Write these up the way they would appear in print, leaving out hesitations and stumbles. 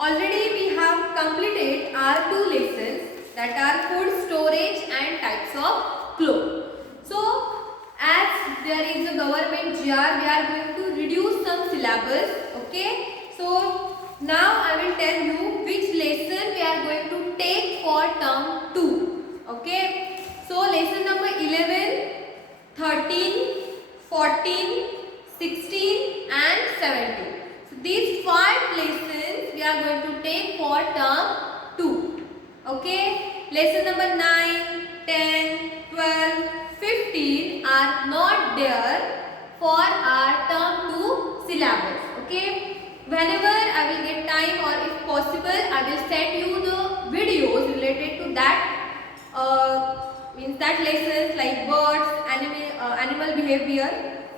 Already we have completed our two lessons, that are food storage and types of clothes. So as there is a government GR, we are going to reduce some syllabus. Okay, so now I will tell you which lesson we are going to take for term 2. Okay, so lesson number 11, 13, 14, 16 and 17. So these 5 lessons we are going to take for term 2. Okay, lesson number 9, 10, 12, 15 are not there for our term 2 syllabus. Okay, whenever I will get time, or if possible I will send you the videos related to that means that lessons like birds, animal behavior.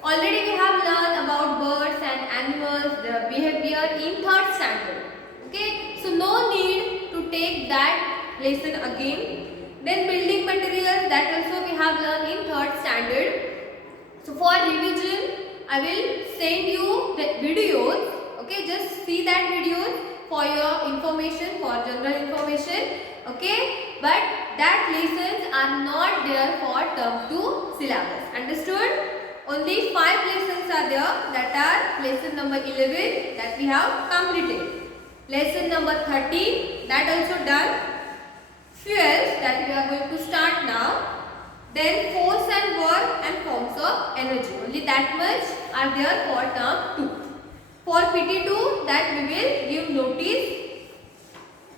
Already we have learned about birds and animals, their behavior in 3rd standard. Okay, so no need to take that lesson again. Then building materials, that also we have learned in 3rd standard. So for revision, I will send you the videos. Okay, just see that videos for your information, for general information. Okay, but that lessons are not there for term 2 syllabus. Understood? Only 5 lessons are there, that are lesson number 11 that we have completed. Lesson number 13, that also done. Fuels, that we are going to start now. Then force and work and forms of energy. Only that much are there for term 2. For PT2, that we will give notice.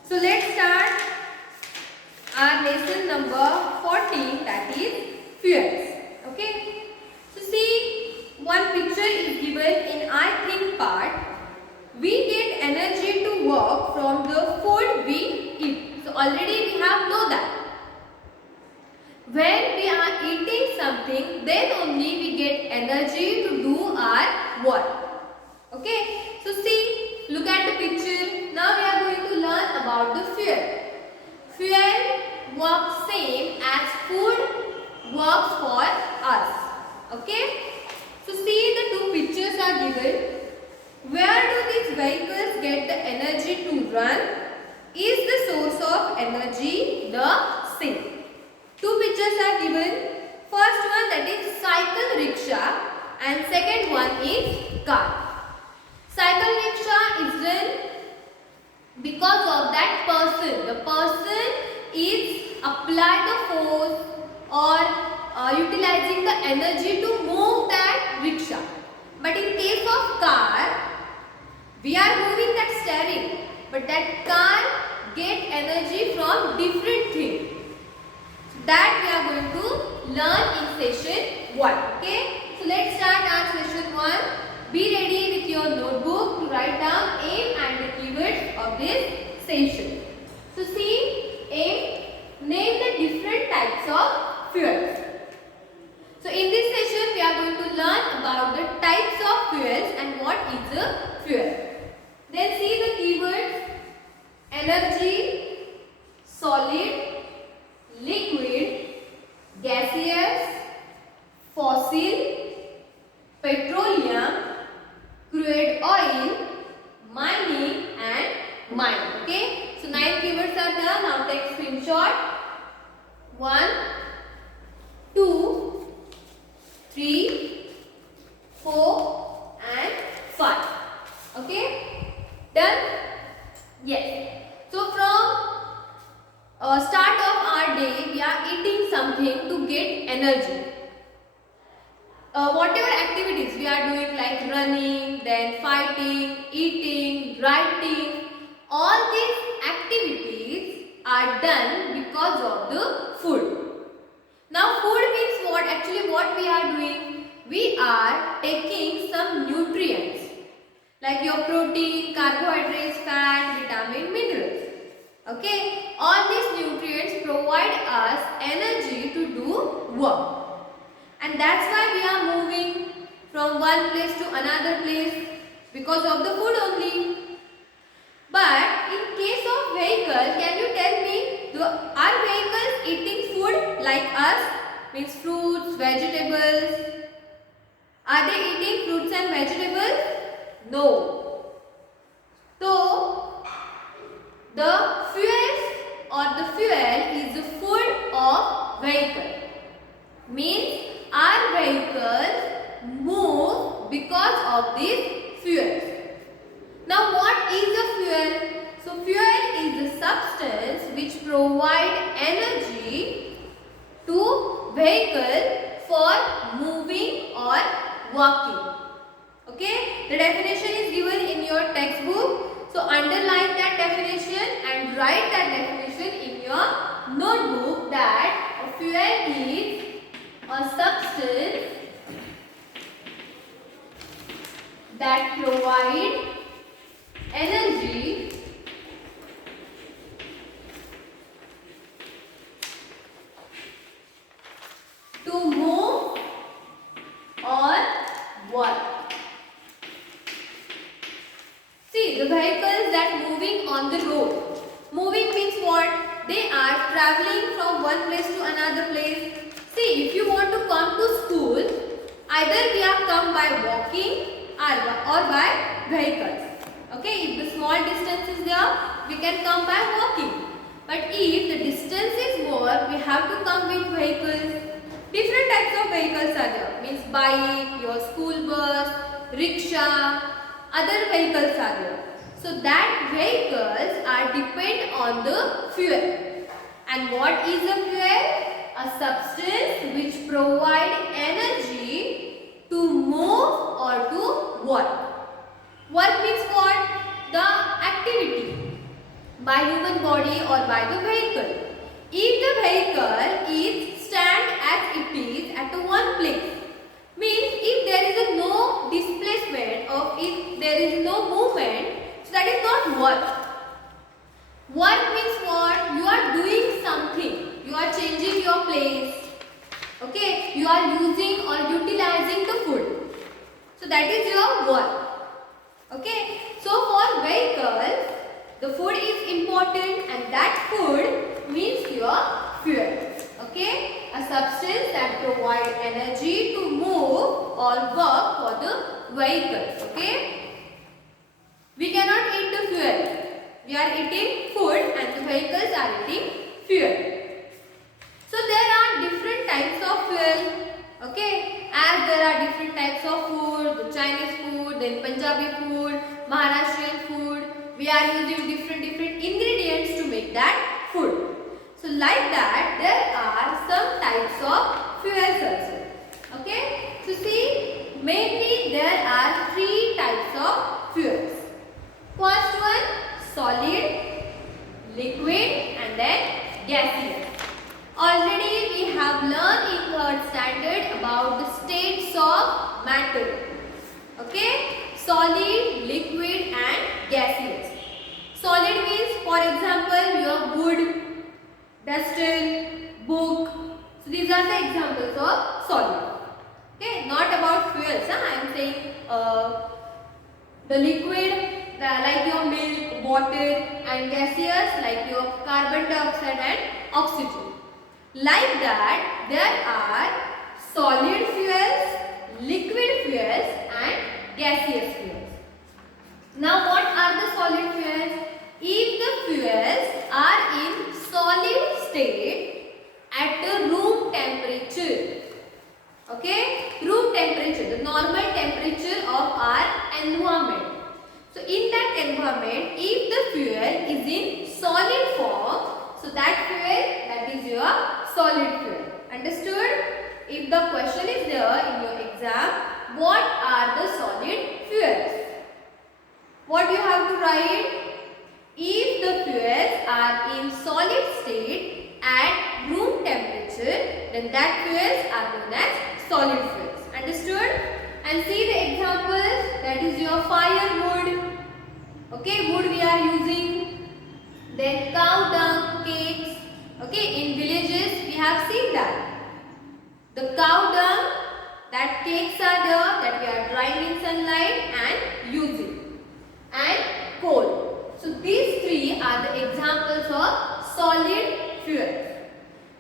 So let's start our lesson number 14, that is fuels. Okay. So see, one picture is given in I think part. We get energy to work from the food we eat. So already we have know that. When we are eating something, then only we get energy to do our work. Okay, so see, look at the picture. Now we are going to learn about the fuel. Fuel works same as food works for us. Okay, so see, the two pictures are given. Where do these vehicles get the energy to run? Is the source of energy the same? Two pictures are given. First one, that is cycle rickshaw, and second one is car. Cycle rickshaw is run because of that person. The person is apply the force or utilizing the energy to move that rickshaw. But in case of car, we are moving that steering, but that car get energy from different things. That we are going to learn in session 1. Okay, so let's start our session 1. Be ready with your notebook to write down aim and the keywords of this session. So see, aim, name the different types of fuels. So in this session we are going to learn about the types of fuels and what is a fuel. Then see the keywords: energy, solid, liquid, gaseous, fossil, petroleum, crude oil, mining and mine. Okay, so 9 keywords are there. Now take screenshot. 1, 2, 3, 4 and 5. Okay, done? Yes. So from start of our day, we are eating something to get energy. Whatever activities we are doing, like running, then fighting, eating, writing, all these activities are done because of the food. Now food means what? Actually what we are doing? We are taking some nutrients like your protein, carbohydrates, fat, vitamin, minerals. Okay, all these nutrients provide us energy to do work. And that's why we are moving from one place to another place, because of the food only. But in case of vehicle, can you tell me, are vehicles eating food like us? Means fruits, vegetables. Are they eating fruits and vegetables? No. So of these fuels. Now what is a fuel? So fuel is the substance which provide energy to vehicle for moving or walking. Okay, the definition is given in your textbook. So underline that definition and write that definition in your notebook that a fuel is a substance that provide energy to move or work. See, the vehicles that moving on the road. Moving means what? They are traveling from one place to another place. See, if you want to come to school, either we are come by walking or by vehicles. Okay, if the small distance is there, we can come by walking. But if the distance is more, we have to come with vehicles. Different types of vehicles are there. Means bike, your school bus, rickshaw, other vehicles are there. So that vehicles are depend on the fuel. And what is a fuel? A substance which provide energy to move or to work. Work means what? The activity by human body or by the vehicle. If the vehicle is stand as it is at one place, means if there is a no displacement or if there is no movement, so that is not work. Work means what? You are doing something. You are changing your place. Okay, you are using or utilizing the food. So that is your work. Okay, so for vehicles, the food is important and that food means your fuel. Okay, a substance that provide energy to move or work for the vehicles. Okay, we cannot eat the fuel. We are eating food and the vehicles are eating fuel. So there are different types of fuel. Okay, as there are different types of food, the Chinese food, then Punjabi food, Maharashtrian food, we are using different ingredients to make that food. So like that, there are some types of fuels also. Okay, so see, mainly there are three types of fuels. First one, solid, liquid and then gaseous. Already we have learned in third standard about the states of matter. Okay, solid, liquid and gaseous. Solid means, for example, your wood, duster, book. So these are the examples of solid. Okay, not about fuels. I am saying the liquid like your milk, water, and gaseous like your carbon dioxide and oxygen. Like that, there are solid fuels, liquid fuels and gaseous fuels. Now what are the solid fuels? If the fuels are in solid state at the room temperature, okay, room temperature, the normal temperature of our environment. So in that environment, if the fuel is in solid form, so that fuel, that is your solid fuel. Understood? If the question is there in your exam, what are the solid fuels? What you have to write? If the fuels are in solid state at room temperature, then that fuels are known as solid fuels. Understood? And see the examples, that is your firewood. Okay, wood we are using. Then cow dung, cakes. Okay, in villages we have seen that. The cow dung, that cakes are there that we are drying in sunlight and using. And coal. So these three are the examples of solid fuels.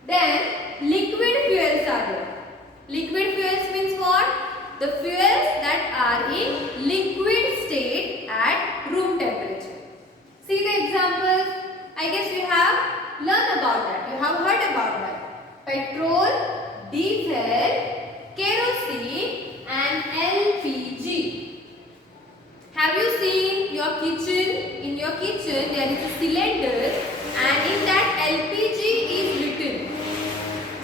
Then liquid fuels are there. Liquid fuels means what? The fuels that are in liquid state at room temperature. See the examples. I guess you have learned about that. You have heard about that. Petrol, diesel, kerosene and LPG. kitchen there is a cylinder, and in that LPG is written.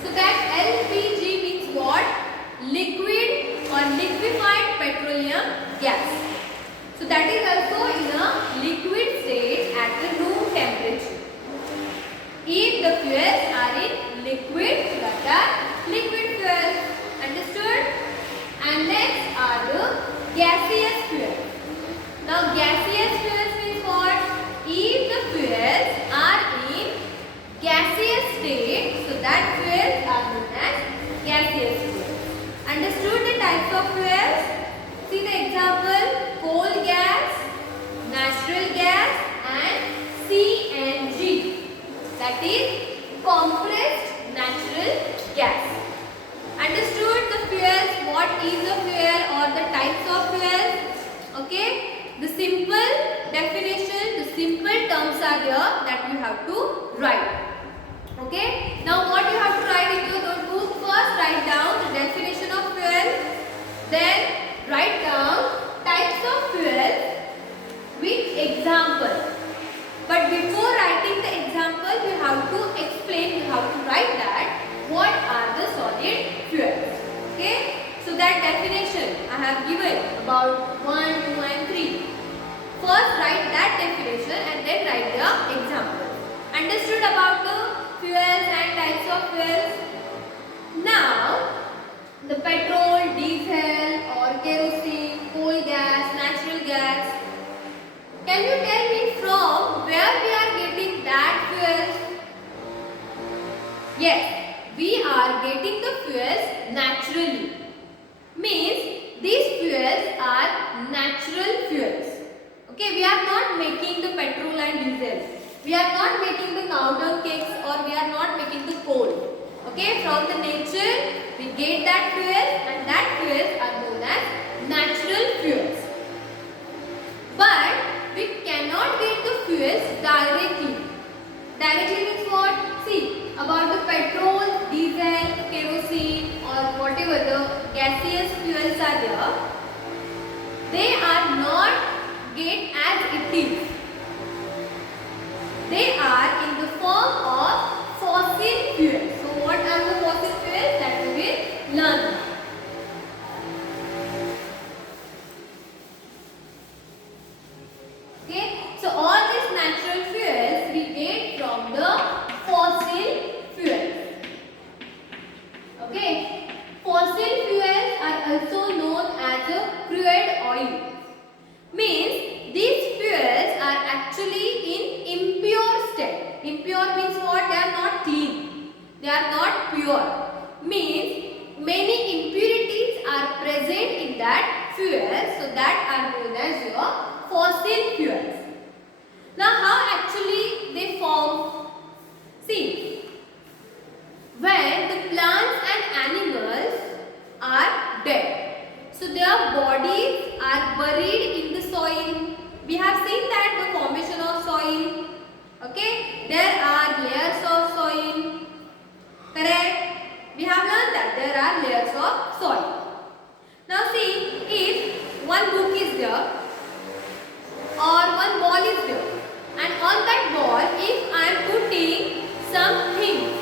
So that LPG means what? Liquid or liquefied petroleum gas. So that is also in a liquid state at the room temperature. If the fuels are in liquid, that are liquid fuels. Understood? And next are the gaseous fuels. Now gaseous fuels means what? If the fuels are in gaseous state, so that fuels are known as gaseous fuels. Understood the types of fuels? See the example: coal gas, natural gas, and CNG. That is compressed natural gas. Understood the fuels? What is a fuel or the types of fuels? Okay. The simple definition, the simple terms are there that you have to write. Okay. Now what you have to write in your notebook? First write down the definition of fuel. Then write down types of fuel with example. But before writing the example, you have to explain, you have to write that what are the solid fuels. Okay. So that definition I have given about 1, 2 and 3. First write that definition and then write the example. Understood about the fuels and types of fuels? Now the petrol, diesel or kerosene, coal gas, natural gas. Can you tell me from where we are getting that fuels? Yes, we are getting the fuels naturally. Means these fuels are natural fuels. Okay, we are not making the petrol and diesel. We are not making the cow dung cakes or we are not making the coal. Okay, from the nature we get that fuel and that fuels are known as natural fuels. But we cannot get the fuels directly. Directly means what? See, about the petrol, diesel, kerosene or whatever the gaseous fuels are there, they are not get as it is. They are in the form of fossil fuels. So what are the fossil fuels? That we will learn. Okay. So all these natural fuels we get from the fossil fuels. Okay. Fossil fuels are also known as a crude oil. Means these fuels are actually in impure state. Impure means what? They are not clean. They are not pure. Means many impurities are present in that fuel. So that are known as your fossil fuels. Now how actually they form? See, when the plants and animals are dead, so their bodies are buried in the soil. We have seen that the formation of soil. Okay, there are layers of soil. Correct? We have learned that there are layers of soil. Now see, if one book is there or one ball is there, and on that ball if I am putting some things,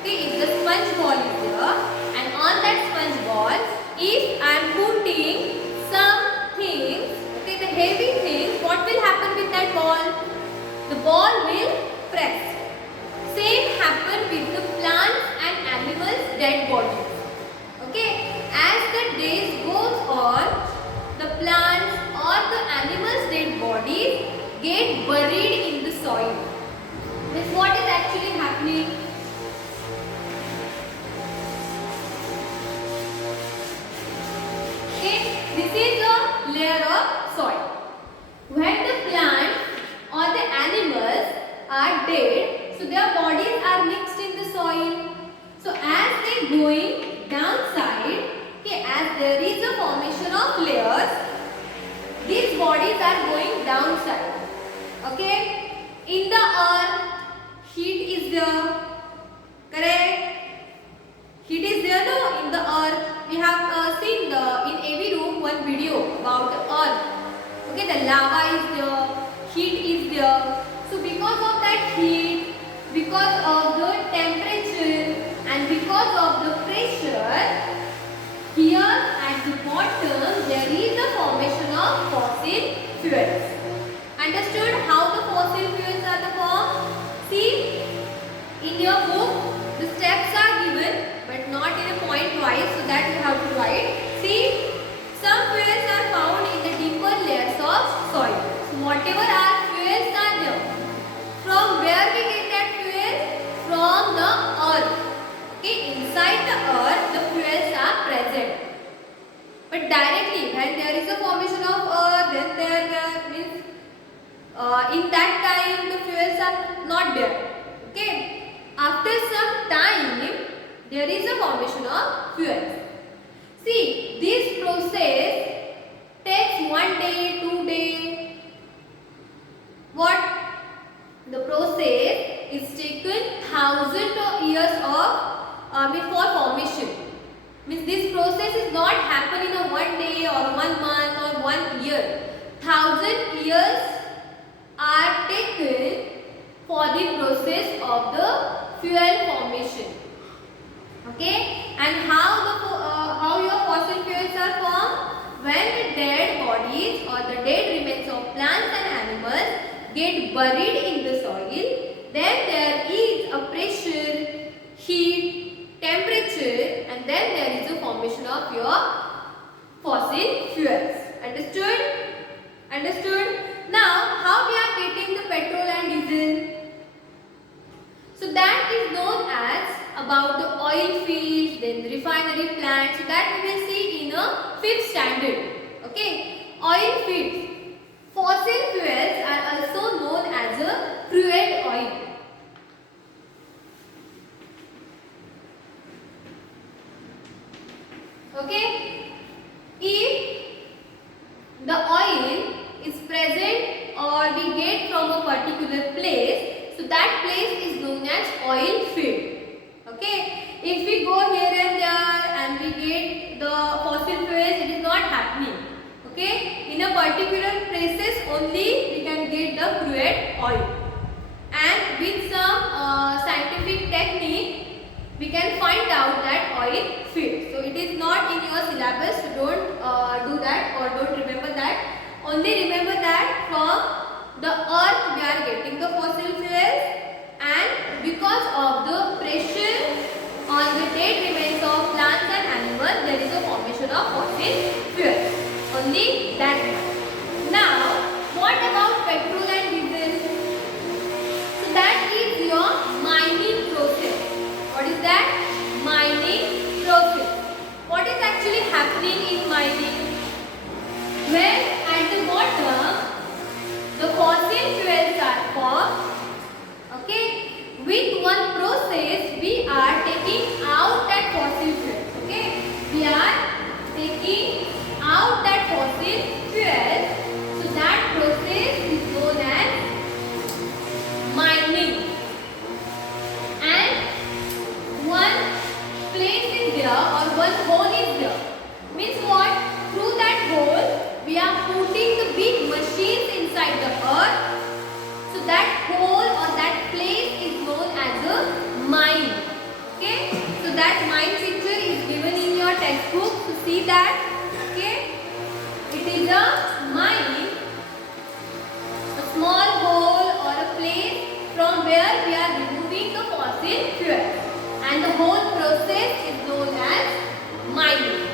okay, if the sponge ball is there and on that sponge ball if I am putting some things, okay, the heavy things, what will happen with that ball? The ball will press. Same happen with the plants and animals' dead bodies. Okay, as the days goes on, the plants or the animals' dead bodies get buried in the soil. Means what is actually happening? Okay, this is a layer of soil. When the plant or the animals are dead, so their bodies are mixed in the soil. So as they going downside, okay, as there is a formation of layers, these bodies are going downside. Okay, in the earth, heat is there. Correct? Heat is there, no? In the earth, we have seen in every room one video about the earth. Okay, the lava is there. because of the pressure here at the bottom there is the formation of fossil fuels. Understood how the fossil fuels are the form? See, in your book the steps are given but not in a point wise, so that you have to write. See, some fuels are found in the deeper layers of soil. So whatever our fuels are there, from where we get that fuel? From the earth. Okay, inside the earth the fuels are present. But directly when there is a formation of earth, then there means in that time the fuels are not there. Okay. After some time there is a formation of fuels. See, this process takes 1 day, 2 days. What? The process is taken thousands of years of before formation. Means this process is not happen in a 1 day or 1 month or 1 year. 1,000 years are taken for the process of the fuel formation. Okay, and how your fossil fuels are formed? When the dead bodies or the dead remains of plants and animals get buried in the soil, then there is a pressure, heat, temperature, and then there is a formation of your fossil fuels. Understood? Understood? Now, how we are getting the petrol and diesel? So that is known as about the oil fields, then the refinery plants. So that we will see in a 5th standard. Okay, oil fields. Fossil fuels are also known as a crude oil. Okay, if the oil is present or we get from a particular place, so that place is known as oil field. Okay, if we go here and there and we get the fossil fuels, it is not happening. Okay, in a particular places only we can get the crude oil, and with some scientific technique we can find out that oil field. So it is not in your syllabus, so don't do that or don't remember that. Only remember that from the earth we are getting the fossil fuels, and because of the pressure on the dead remains of plants and animals, there is a formation of fossil fuels. Only that. Now, what about petrol and diesel? So that is your mining process. What is that? Mining process. What is actually happening in mining? When at the bottom the fossil fuels are formed, okay, with one process we are taking out that fossil fuels. Okay, we are taking out that fossil fuels. So that process is known as mining. And one place is there or one hole is there. Means what? Through that hole we are putting the big machines inside the earth. So that hole or that place is known as a mine. Okay, so that mine picture is given in your textbook. So see that. Okay, it is a mine, a small hole or a place from where we are removing the fossil fuel, and the whole process is known as mining.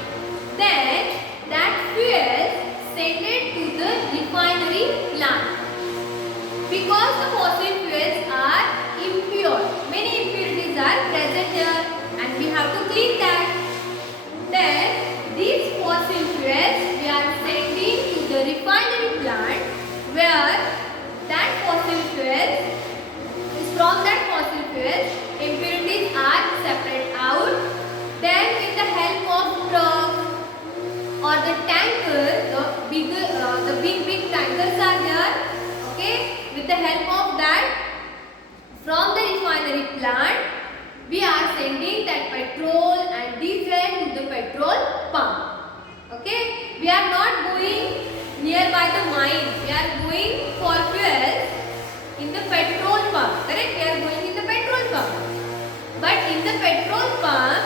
Then that fuel sent it to the refinery plant. Because the fossil fuels are impure, many impurities are present here and we have to clean that. Then these fossil fuels we are sending to the refinery plant, where that fossil fuels is from that fossil fuels impurities are separated out. Then with the help of truck or the tanker, the big tankers are there. Okay, with the help of that, from the refinery plant we are sending that petrol and diesel to the petrol pump. Okay, we are not going nearby the mine, we are going for fuels in the petrol pump. Correct, we are going in the petrol pump. But in the petrol pump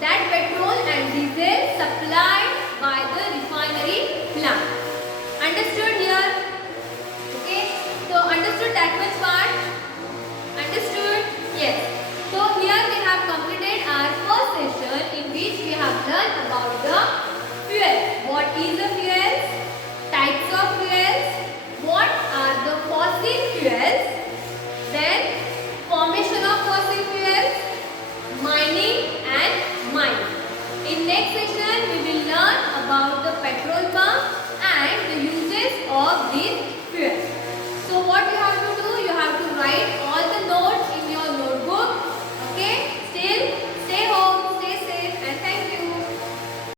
that petrol and diesel supplied by the refinery plant. Understood here? Okay. So understood that much part? Understood? Yes. So here we have completed our first session in which we have learned about the fuel. What is the fuels? Types of fuels? What are the fossil fuels?